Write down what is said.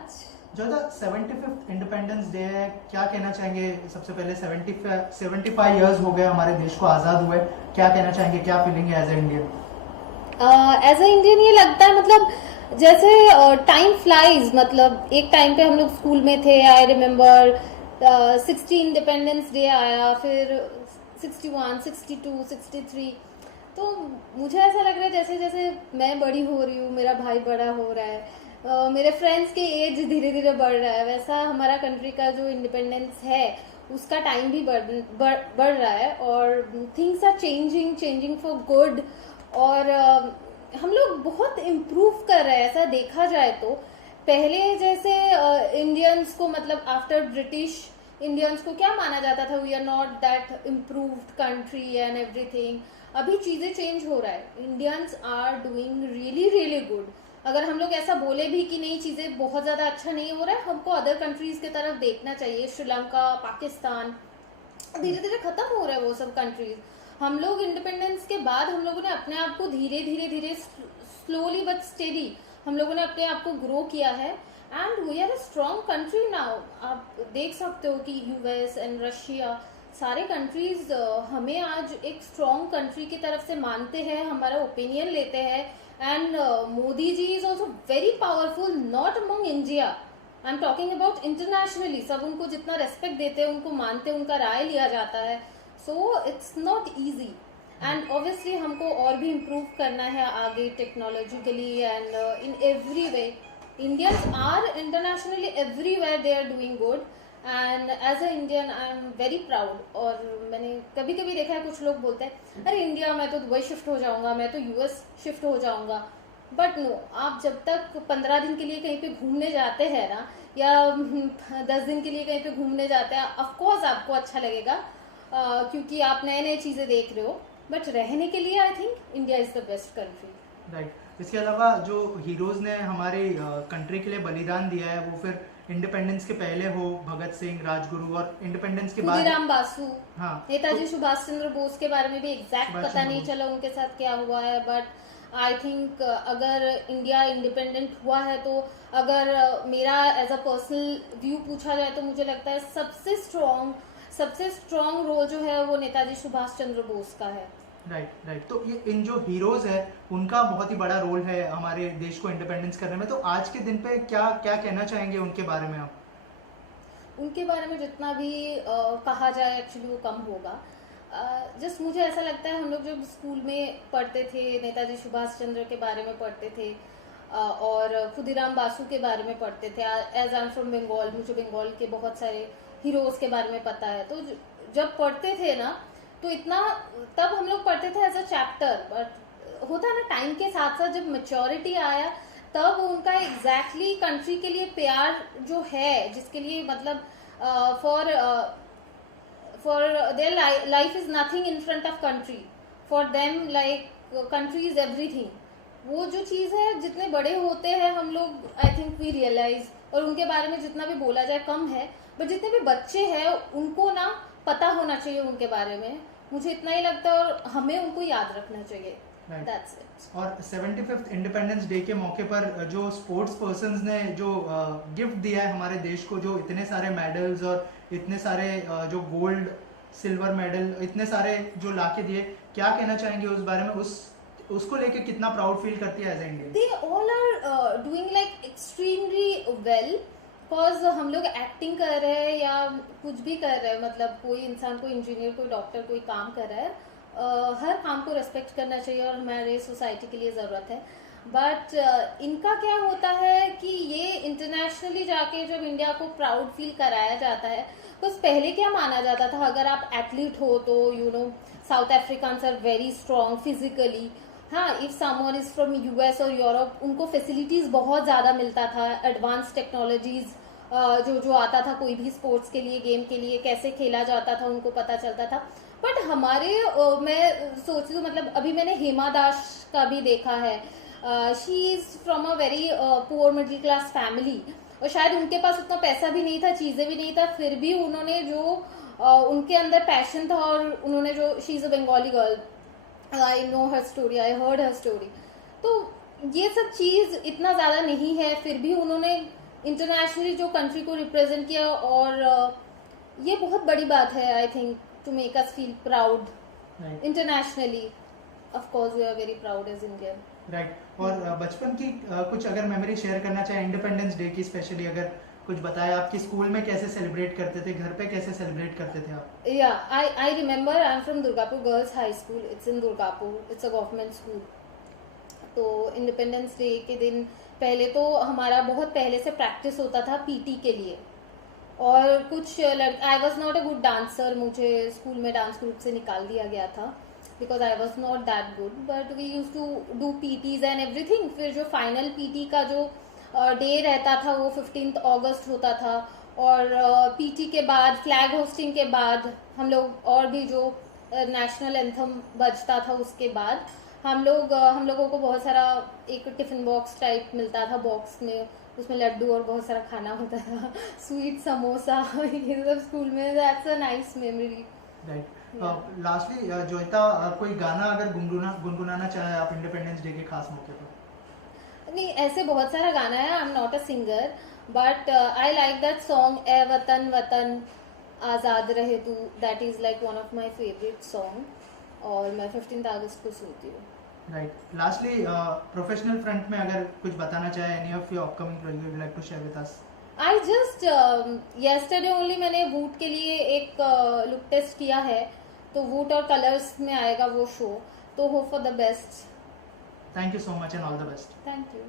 Much. जो the 75th independence day है, क्या कहना चाहेंगे? सबसे पहले 75 इयर्स हो गए हमारे देश को आज़ाद हुए, क्या कहना चाहेंगे, क्या फीलिंग है as a Indian? As a Indian ये लगता है मतलब जैसे टाइम फ्लाइज, मतलब एक टाइम पे हम लोग स्कूल में थे, आई रिमेम्बर 60 इंडिपेंडेंस डे आया, फिर 61, 62, 63। तो मुझे ऐसा लग रहा है जैसे जैसे मैं बड़ी हो रही हूँ, मेरा भाई बड़ा हो रहा है, मेरे फ्रेंड्स के एज धीरे धीरे बढ़ रहा है, वैसा हमारा कंट्री का जो इंडिपेंडेंस है उसका टाइम भी बढ़ रहा है, और things are changing changing for good. और हम लोग बहुत इम्प्रूव कर रहे हैं ऐसा देखा जाए तो। पहले जैसे इंडियंस को मतलब आफ्टर ब्रिटिश इंडियंस को क्या माना जाता था, we are not that improved country and everything. अभी चीजें चेंज हो रहा है, Indians are doing really really good. अगर हम लोग ऐसा बोले भी कि नहीं चीजें बहुत ज्यादा अच्छा नहीं हो रहा है, हमको अदर कंट्रीज की तरफ देखना चाहिए। श्रीलंका, पाकिस्तान, धीरे धीरे खत्म हो रहा है वो सब कंट्रीज। हम लोग इंडिपेंडेंस के बाद हम लोगों ने अपने आप को धीरे धीरे धीरे स्लोली बट स्टेडी हम लोगों ने अपने आप को ग्रो किया है, and we are a strong country now. आप देख सकते हो कि यूएस एंड रशिया सारे कंट्रीज हमें आज एक स्ट्रॉन्ग कंट्री की तरफ से मानते हैं, हमारा ओपिनियन लेते हैं। And Modi ji is also very powerful, not among India, I am talking about internationally. सब उनको जितना रेस्पेक्ट देते हैं, उनको मानते हैं, उनका राय लिया जाता है। So it's not easy, and obviously हमको और भी इम्प्रूव करना है आगे technologically and in every way. Indians are internationally everywhere they are doing good, and as a Indian I am very proud. और मैंने कभी कभी देखा है कुछ लोग बोलते हैं अरे इंडिया मैं तो दुबई शिफ्ट हो जाऊंगा, मैं तो यूएस शिफ्ट हो जाऊंगा। बट नो, आप जब तक 15 दिन के लिए कहीं पे घूमने जाते हैं ना, या 10 दिन के लिए कहीं पे घूमने जाते हैं, ऑफकोर्स आपको अच्छा लगेगा क्योंकि आप नए नए चीजें देख रहे हो। बट रहने के लिए I think India is the best country. Right. इसके अलावा जो हीरोज ने हमारे कंट्री के लिए बलिदान दिया है, वो फिर इंडिपेंडेंस के पहले हो भगत सिंह, राजगुरु, और इंडिपेंडेंस के बाद खुदीराम बासु, हाँ, नेताजी तो सुभाष चंद्र बोस के बारे में भी एग्जैक्ट सुभाष पता चंद्र नहीं बोस। चला उनके साथ क्या हुआ है। बट आई थिंक अगर इंडिया इंडिपेंडेंट हुआ है तो अगर मेरा एज अ पर्सनल व्यू पूछा जाए तो मुझे लगता है सबसे स्ट्रॉन्ग रोल जो है वो नेताजी सुभाष चंद्र बोस का है। Right right. तो ये इन जो हीरोज है उनका बहुत ही बड़ा रोल है हमारे देश को इंडिपेंडेंस करने में। तो आज के दिन पे क्या क्या कहना चाहेंगे उनके बारे में आप? उनके बारे में जितना भी कहा जाए एक्चुअली वो कम होगा। जस्ट मुझे ऐसा लगता है हम लोग जब स्कूल में पढ़ते थे नेताजी सुभाष चंद्र के बारे में पढ़ते थे, और खुदीराम बासु के बारे में पढ़ते थे। As I am from Bengal, मुझे बंगाल के बहुत सारे हीरोज के बारे में पता है। तो जब पढ़ते थे ना तो इतना, तब हम लोग पढ़ते थे एज अ चैप्टर, बट होता है ना टाइम के साथ साथ जब मेच्योरिटी आया तब उनका एग्जैक्टली कंट्री के लिए प्यार जो है, जिसके लिए मतलब for for their life is nothing in front of country, for them like country is everything. वो जो चीज़ है, जितने बड़े होते हैं हम लोग आई थिंक वी रियलाइज, और उनके बारे में जितना भी बोला जाए कम है। बट जितने भी बच्चे हैं उनको ना पता होना चाहिए उनके बारे में, मुझे इतना ही लगता है, और हमें उनको याद रखना चाहिए। That's it. और 75th इंडिपेंडेंस डे के मौके पर जो स्पोर्ट्स पर्सन्स ने जो गिफ्ट दिया है हमारे देश को, जो इतने सारे मेडल्स और इतने सारे जो गोल्ड सिल्वर मेडल इतने सारे जो लाके दिए, क्या कहना चाहेंगे उस बारे में? उसको लेके कितना प्राउड फील करती है as Indian? They all are doing like extremely well, because हम लोग एक्टिंग कर रहे हैं या कुछ भी कर रहे हैं, मतलब कोई इंसान, कोई इंजीनियर, कोई डॉक्टर, कोई काम कर रहा है, हर काम को रेस्पेक्ट करना चाहिए और हमारे सोसाइटी के लिए ज़रूरत है। बट इनका क्या होता है कि ये इंटरनेशनली जाके जब इंडिया को प्राउड फील कराया जाता है, बस पहले क्या माना जाता था, अगर आप एथलीट हो तो you know South Africans are very strong physically. हाँ, if someone is from US और यूरोप, उनको फैसिलिटीज बहुत ज़्यादा मिलता था, एडवांस टेक्नोलॉजीज जो आता था, कोई भी स्पोर्ट्स के लिए, गेम के लिए कैसे खेला जाता था उनको पता चलता था। बट हमारे मैं सोचती हूँ, मतलब अभी मैंने हेमा दास का भी देखा है, she is from a very poor middle class family, और शायद उनके पास उतना पैसा भी नहीं था, चीज़ें भी नहीं था, फिर भी उन्होंने जो उनके अंदर पैशन था, और उन्होंने जो, she is a Bengali girl, I know her story, I heard her story. तो ये सब चीज़ इतना ज़्यादा नहीं है, फिर भी उन्होंने इंटरनेशनली जो कंट्री को रिप्रेजेंट किया, और ये बहुत बड़ी बात है I think, to make us feel proud right internationally. Of course we are very proud as Indian. Right और बचपन की कुछ अगर मेमोरी शेयर करना चाहे इंडिपेंडेंस डे की, स्पेशली अगर कुछ बताया, आपकी स्कूल में कैसे सेलिब्रेट करते थे, घर पे कैसे सेलिब्रेट करते थे आप? Yeah, I remember I'm from Durgapur Girls High School. It's in Durgapur. It's a government school. तो इंडिपेंडेंस डे के दिन पहले तो हमारा बहुत पहले से प्रैक्टिस होता था पीटी के लिए. और कुछ I was not a good dancer, मुझे स्कूल में डांस ग्रुप से निकाल दिया गया था because I was not that good, but we use to do PTs and everything. फिर जो फाइनल पीटी का जो डे रहता था वो 15 अगस्त होता था, और पीटी के बाद फ्लैग होस्टिंग के बाद हम लोग, और भी जो नेशनल एंथम बजता था उसके बाद हम लोगों को बहुत सारा एक टिफिन बॉक्स टाइप मिलता था. बॉक्स में उसमें लड्डू और बहुत सारा खाना होता था, स्वीट समोसा ये सब स्कूल में. That's a nice memory. Right lastly Joita, कोई गाना अगर गुनगुनाना चाहे आप इंडिपेंडेंस डे के खास मौके पर? नहीं, ऐसे बहुत सारा गाना है. I am not a singer, but I like that song ए वतन वतन आज़ाद रहे तू. That is like one of my favourite song, और मैं 15 अगस्त को सुनती हूँ. राइट लास्टली प्रोफेशनल फ्रंट में अगर कुछ बताना चाहे, any of your upcoming project you would like to share with us? I just yesterday only मैंने वूट के लिए एक लुक टेस्ट किया है, तो वूट और कलर्स में आएगा वो शो, तो hope for the best. Thank you so much and all the best. Thank you.